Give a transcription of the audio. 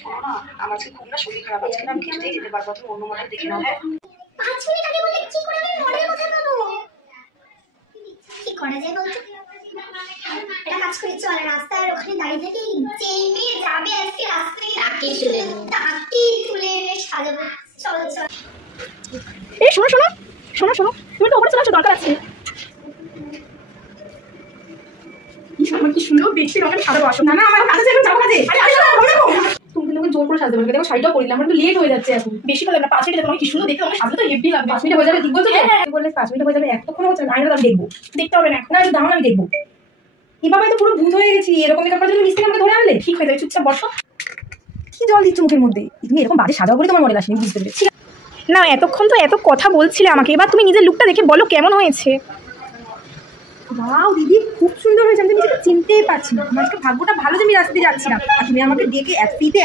শোনো না, আমার আজকে খুব না শরীর খারাপ, আজকে না আমি কিছুতেই যেতে পারবো, তুমি অন্য মডেল দেখে নাও। হ্যাঁ 5 মিনিট আগে বললে কি করে আমি মডেলের কথা পাবো? কি করা যায় বলতো? এটা কাজ করে চল, রাস্তার ওখানে দাঁড়িয়ে থেকে যেই মেয়ে যাবে আজকে রাস্তায় তাকে তুলে এনে সাজাবো। চল চল। এই শোনো শোনো শোনো শোনো, তুমি তো ওপরে চলে আসো, দরকার আছে। আমার কি সুন্দর দেখছি, আমাকে সাজাবো। আসো। না না, আমার কাছে যাবো কাজে। তুমি কিন্তু জোর করে সাজতে পারবে, দেখো শাড়িটাও পরিলাম, আমার একটু লেট হয়ে যাচ্ছে এখন। বেশি করে না, 5 মিনিট তোমাকে কি সুন্দর দেখতে, আমাকে সাজতে তো হেভি লাগবে। 5 মিনিট হয়ে যাবে ঠিক বলছো? হ্যাঁ বললে 5 মিনিট হয়ে যাবে, এতক্ষণ হচ্ছে না, আইনা আমি দেখবো। দেখতে হবে না এখন, না দাঁড়ান আমি দেখবো। এভাবে তো পুরো ভূত হয়ে গেছি, এরকম মেকআপ করার জন্য মিস্ত্রি আমাকে ধরে আনলে ঠিক হয়ে যাবে। চুপচাপ বসো। কি জল দিচ্ছ মুখের মধ্যে? তুমি এরকম বাজে সাজাও বলে তোমার মডেল আসেনি, বুঝতে পেরেছি না। এতক্ষণ তো এত কথা বলছিলে আমাকে, এবার তুমি নিজের লুকটা দেখে বলো কেমন হয়েছে। ওয়াও দিদি, খুব সুন্দর হয়েছে, আমি নিজেকে চিনতেই পারছি না। আমার ভাগ্যটা ভালো যে আমি রাস্তায় যাচ্ছিলাম আর তুমি আমাকে ডেকে ফ্রিতে